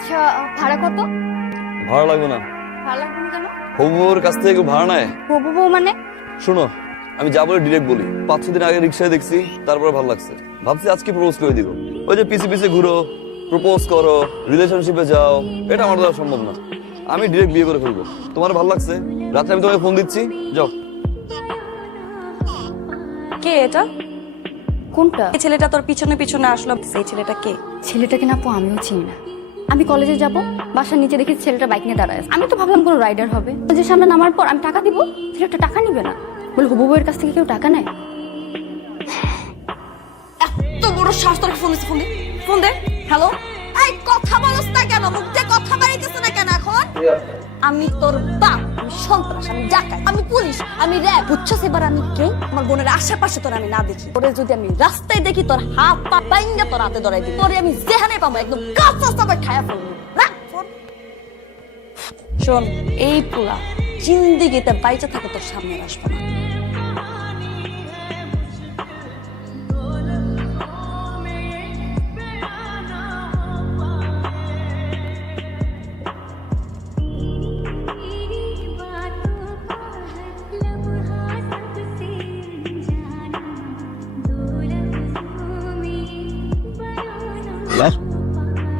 আচ্ছা, ভাড়া কত? ভাড়া লাগবে না। ভাড়া লাগবে না কেন? হবুর কাছ থেকে কেউ ভাড়া নেয়? হবু বউ মানে? শোনো, আমি যা বলে ডিরেক্ট বলি। 5-6 দিন আগে রিক্সায় দেখছি, তারপরে ভালো লাগছে, ভাবছি আজকে প্রপোজ করে দিব। ওই যে পিছে পিছে ঘুরো, প্রপোজ করো, রিলেশনশিপে যাও, এটা আমার দ্বারা সম্ভব না। আমি ডিরেক্ট বিয়ে করে ফেলবো। তোমার ভালো লাগছে, রাত্রে আমি তোমাকে ফোন দিচ্ছি, যাও। কে এটা? কোনটা? এই ছেলেটা তোর পিছনে পিছনে আসলো, সেই ছেলেটা কে? ছেলেটাকে না আপু আমিও চিনি না। আমি কলেজে যাব, বাসার নিচে দেখি ছেলেটা বাইক নিয়ে দাঁড়ায় আছে। আমি তো ভাবলাম কোনো রাইডার হবে। কলেজের সামনে নামার পর আমি টাকা দিব, ছেলেটা টাকা নিবে না, বলে হবু বউয়ের কাছ থেকে কেউ টাকা নেয়? এত বড় সাহস, তোর ফোন দিছে, ফোন দে, ফোন দে। হ্যালো, এই কথা বলছ না কেন? মুখ দিয়ে কথা বেরিয়েছে না কেন এখন? আমি তোর বাপ, আমি সন্ত্রাস, আমি ডাকাত, আমি পুলিশ, আমি র‍্যাব। বুঝছস এবার আমি কে? আমার বোনের আশেপাশে তোর আমি না দেখি, তোরে যদি আমি রাস্তায় দেখি, তোর হাত পা বাইঙ্গা তোর হাতে ধরাই দিই। তোরে আমি যেখানে পাবো একদম কাঁচা চাপায় খায়া ফেলবো। রাখ ফোন। শোন, এই পুরা জিন্দিগিতে বাইচে থাকে তোর সামনে আর আসবে না।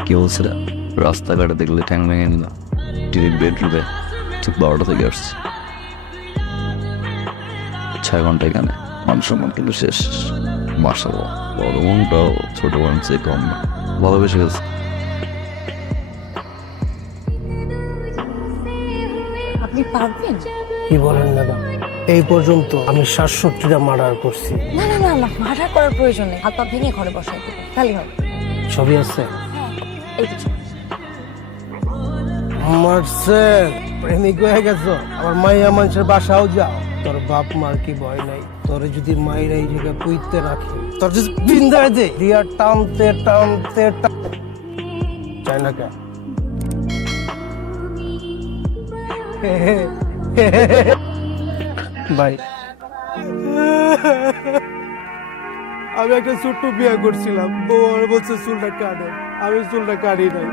কি বলছে রাস্তাঘাটে দেখলে ঠ্যাং ভেঙে নিল, ডিরেক্ট বেডরুমে ঠিক 12টা থেকে আসছে। 6 ঘন্টা এখানে, মান সম্মান কিন্তু শেষ। মাশাআল্লাহ, বড় মনটাও ছোট বোন চেয়ে কম না, ভালোবেসে গেছে। আপনি পারবেন? কি বলেন ম্যাডাম, এই পর্যন্ত আমি 67টা মার্ডার করছি। না না না না, মার্ডার করার প্রয়োজন নেই, হাত পা ভেঙে ঘরে বসাই দেবো, খালি হবে। ছবি আছে? এই কিছু মারছে, প্রেমিক হয়ে গেছো, আবার মাইয়া মানুষের বাসাও যাও। তোর বাপ মার কি ভয় নাই? তোর যদি মায়ের এই জায়গায় কুইতে রাখি, তোর যদি বিন্দায় দে দিয়া টানতে টানতে চাই না কে? ভাই, আমি একটা ছোট্ট বিয়ে করছিলাম, বউ আমার বলছে চুলটা কাটে, আমি চুলটা কাটি নাই।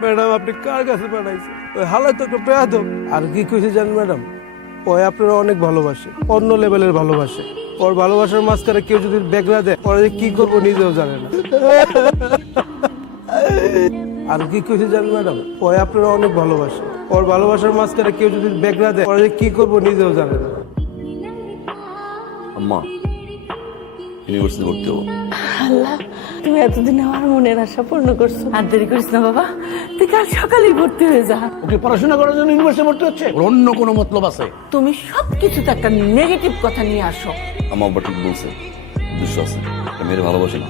ম্যাডাম আপনি কার কাছে পাঠাইছেন? ওই হালাই তো একটা বেয়াদব। আর কি কইছে জানেন ম্যাডাম, ওই আপনারা অনেক ভালোবাসে, অন্য লেভেলের ভালোবাসে। ওর ভালোবাসার মাঝখানে কেউ যদি বেগরা দেয়, ওরা যে কি করবো নিজেও জানে না। আর কি কইছে জানেন ম্যাডাম, ওই আপনারা অনেক ভালোবাসে, ওর ভালোবাসার মাঝখানে কেউ যদি বেগরা দেয়, ওরা যে কি করবো নিজেও জানে না। আম্মা, ইউনিভার্সিটি ভর্তি হবো। আল্লাহ, তুমি এতদিন আমার মনের আশা পূর্ণ করছো। আর দেরি করিস না বাবা, তুই কাল সকালেই ভর্তি হয়ে যা। ওকে পড়াশোনা করার জন্য ইউনিভার্সিটি ভর্তি হচ্ছে, ওর অন্য কোনো মতলব আছে। তুমি সবকিছুতে একটা নেগেটিভ কথা নিয়ে আসো। আমার আব্বা ঠিক বলছে, উদ্দেশ্য আছে। একটা মেয়ের ভালোবাসে না,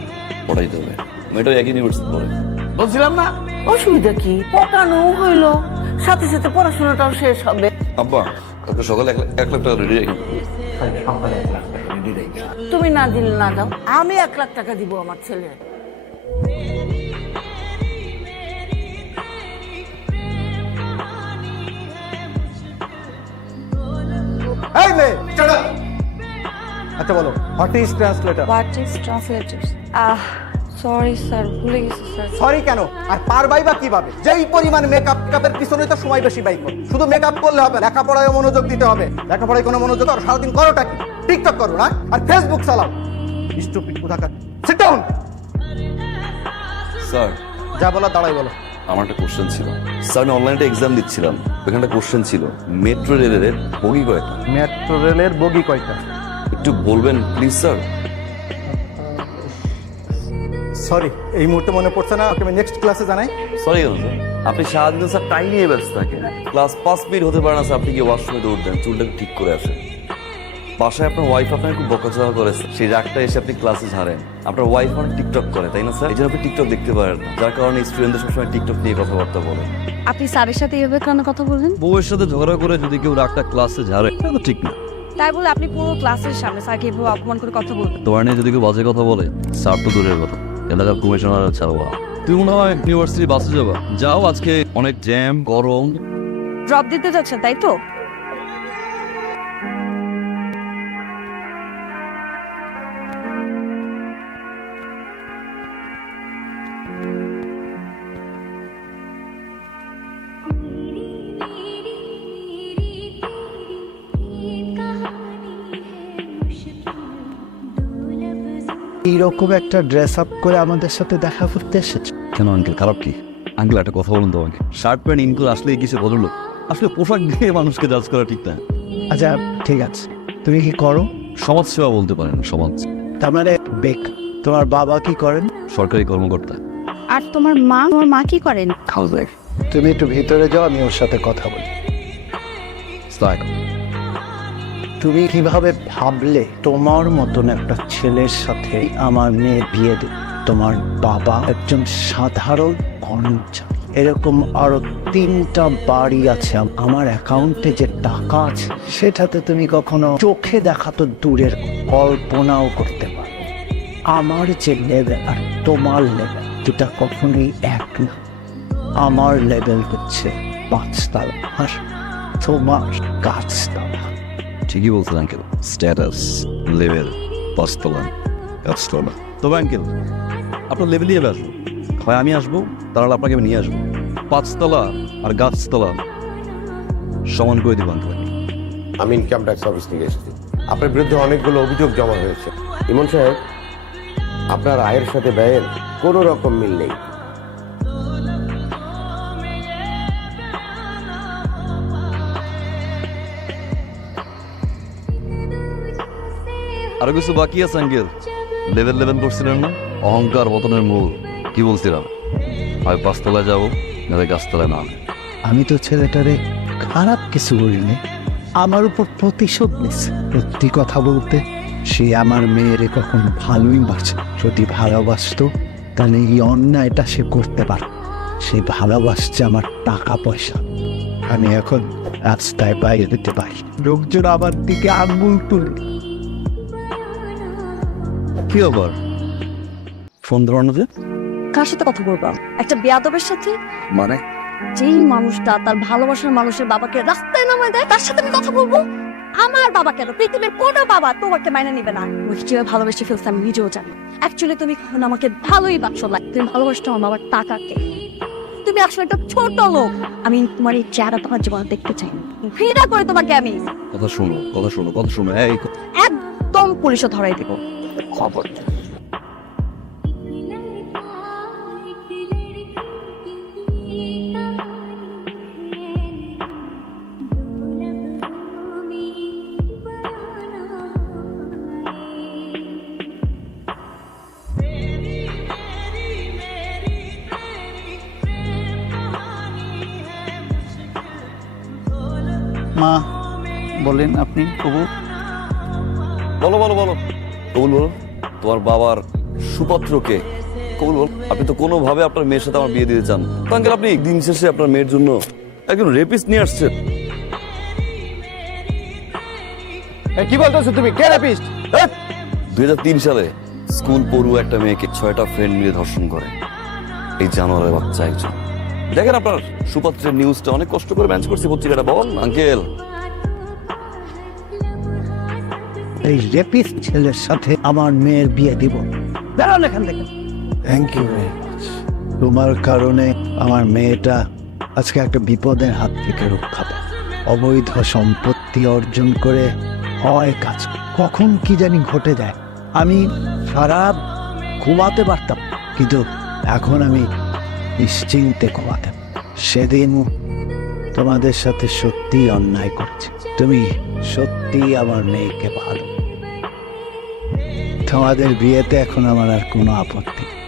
পড়াইতে হবে। মেয়েটাও একই ইউনিভার্সিটি পড়ে। বলছিলাম না? অসুবিধা কি, পকানো হইলো, সাথে সাথে পড়াশোনাটাও শেষ হবে। আব্বা, কালকে সকালে 1 লাখ টাকা রেডি রাখি। তুমি না দিলে না দাও, আমি 1 লাখ টাকা দিব আমার ছেলে। এই মেয়ে, shut up! আচ্ছা বলো, what is translator? What is translator? Sorry sir, ভুলে গেছি স্যার। সরি কেন? আর পারবাই বা কিভাবে? যেই পরিমাণ মেকআপের পিছনে তো সময় বেশি ব্যয় করো। শুধু মেকআপ করলে হবে, লেখাপড়ায় মনোযোগ দিতে হবে। লেখাপড়ায় কোনো মনোযোগ আর সারাদিন করোটা কি? টিকটক করো না, আর ফেসবুক চালাও। স্টুপিড কোথাকার। Sit down. স্যার, যা বলা দাঁড়াই বলো। আমার একটা কোশ্চেন ছিল। স্যার, আমি অনলাইনে এক্সাম দিচ্ছিলাম, ওখানে কোশ্চেন ছিল, মেট্রো রেলের বগি কয়টা? মেট্রো রেলের বগি কয়টা? একটু বলবেন প্লিজ স্যার। সরি, এই মুহূর্তে মনে পড়ছে না, ওকে আমি নেক্সট ক্লাসে জানাই। সরি কেন স্যার? আপনি সারাদিন স্যার টাইম নিয়ে ব্যস্ত থাকেন। ক্লাস 5 মিনিট হতে পারে না স্যার, আপনি গিয়ে ওয়াশরুমে দৌড় দেন, চুলটাকে ঠিক করে আসেন। বাসায় আপনার ওয়াইফ আপনাকে খুব বকাঝকা করেছে, সেই রাগটা এসে আপনি ক্লাসে ঝাড়েন। আপনার ওয়াইফ অনেক টিকটক করে, তাই না স্যার? এই জন্য আপনি টিকটক দেখতে পারেন না, যার কারণে স্টুডেন্টদের সবসময় টিকটক নিয়ে কথাবার্তা বলেন। আপনি স্যারের সাথে এভাবে কেন কথা বললেন? বউয়ের সাথে ঝগড়া করে যদি কেউ রাগটা ক্লাসে ঝাড়ে, এটা তো ঠিক না। তাই বলে আপনি পুরো ক্লাসের সামনে স্যারকে এভাবে অপমান করে কথা বলবেন? তোমার নিয়ে যদি কেউ বাজে কথা বলে, স্যার তো দূরের কথা, এলাকার কমিশনার ছাড়বা। তুমি মনে হয় ইউনিভার্সিটি বাসে যাবা, যাও, আজকে অনেক জ্যাম, গরম। ড্রপ দিতে যাচ্ছেন তাই তো? এইরকম একটা ড্রেস আপ করে আমাদের সাথে দেখা করতে এসেছো? কেন আঙ্কেল, খারাপ কি? আঙ্কেল একটা কথা বলুন তো আমাকে, শার্ট প্যান্ট ইন করে আসলে কিছু বদলো? আসলে পোশাক দিয়ে মানুষকে জাজ করা ঠিক না। আচ্ছা ঠিক আছে, তুমি কি করো? সমাজ সেবা বলতে পারেন, সমাজ। তার মানে বেক। তোমার বাবা কি করেন? সরকারি কর্মকর্তা। আর তোমার মা কি করেন? House wife. তুমি একটু ভিতরে যাও, আমি ওর সাথে কথা বলি। তুমি কিভাবে ভাবলে তোমার মতন একটা ছেলের সাথে আমার মেয়ে বিয়ে দেবে? তোমার বাবা একজন সাধারণ কর্মচারী, এরকম আরো 3টা বাড়ি আছে। আমার অ্যাকাউন্টে যে টাকা আছে সেটাতে তুমি কখনো চোখে দেখা তো দূরের, কল্পনাও করতে পারো। আমার যে লেভেল আর তোমার লেভেল দুটা কখনোই এক না। আমার লেভেল হচ্ছে 5 তলা আর তোমার গাছতলা। ঠিকই বলছেন আঙ্কেল, স্ট্যাটাস, লেভেল, 5 তলা, গাছতলা। তবে আঙ্কেল, আপনার লেভেলই হবে আসবো, হয় আমি আসবো, তাহলে আপনাকে আমি নিয়ে আসবো। 5 তলা আর গাছতলা সমান করে দিব আঙ্কেল। আমি ইনকাম ট্যাক্স অফিস থেকে এসেছি। আপনার বিরুদ্ধে অনেকগুলো অভিযোগ জমা হয়েছে। ইমন সাহেব, আপনার আয়ের সাথে ব্যয়ের কোনো রকম মিল নেই। আরো কিছু বাকি আছে আঙ্কেল। লেভেল করছিলেন না, অহংকার পতনের মূল। কি বলছিলাম? আমি 5 তলায় যাবো, নাহলে গাছতলায় না। আমি তো ছেলেটারে খারাপ কিছু করিনি, আমার উপর প্রতিশোধ নিচ্ছে। সত্যি কথা বলতে, সে আমার মেয়েরে কখন ভালোই বাসে। যদি ভালোবাসতো তাহলে এই অন্যায়টা সে করতে পারত। সে ভালোবাসছে আমার টাকা পয়সা। আমি এখন রাস্তায় বাইরে দিতে পারি, লোকজন আমার দিকে আঙুল তুলে। কি আবার ফোন ধরানো যে? কার সাথে কথা বলবো? একটা বেয়াদবের সাথে। মানে যেই মানুষটা তার ভালোবাসার মানুষের বাবাকে রাস্তায় নামায় দেয়, তার সাথে আমি কথা বলবো? আমার বাবা কেন, পৃথিবীর কোনো বাবা তোমাকে মাইনে নিবে না। ওই কিভাবে ভালোবেসে ফেলছে আমি নিজেও জানি। অ্যাকচুয়ালি তুমি কখনো আমাকে ভালোই বাসো না, তুমি ভালোবাসছো আমার বাবার টাকাকে। তুমি আসলে একটা ছোট লোক। আমি তোমার এই চেহারা তোমার জীবনে দেখতে চাই না। ঘৃণা করে তোমাকে আমি। কথা শোনো। এই একদম পুলিশে ধরাই দিব। খবর মা বলেন, আপনি কবুল? বলো কবুল বলো। তোমার বাবার সুপাত্রকে কবুল বলো। আপনি তো কোনোভাবে আপনার মেয়ের সাথে আমার বিয়ে দিতে চান। তো আঙ্কেল, আপনি দিন শেষে আপনার মেয়ের জন্য একজন রেপিস্ট নিয়ে আসছেন। কি বলতেছো তুমি? কে রেপিস্ট? 2003 সালে স্কুল পড়ুয়া একটা মেয়েকে 6টা ফ্রেন্ড মিলে ধর্ষণ করে এই জানোয়ারের বাচ্চা একজন। দেখেন, আপনার সুপাত্রের নিউজটা অনেক কষ্ট করে ম্যানেজ করছি পত্রিকাটা। বল আঙ্কেল। এই রেপিস্ট ছেলের সাথে আমার মেয়ের বিয়ে দিব? বেরোন এখান থেকে। Thank you very much. তোমার কারণে আমার মেয়েটা আজকে একটা বিপদের হাত থেকে রক্ষা পায়। অবৈধ সম্পত্তি অর্জন করে হয় কাজ, কখন কি জানি ঘটে যায়। আমি সারা ঘুমাতে পারতাম, কিন্তু এখন আমি নিশ্চিন্তে ঘুমাতে। সেদিন তোমাদের সাথে সত্যি অন্যায় করছি। তুমি সত্যি আমার মেয়েকে ভালো। তোমাদের বিয়েতে এখন আমার আর কোনো আপত্তি নেই।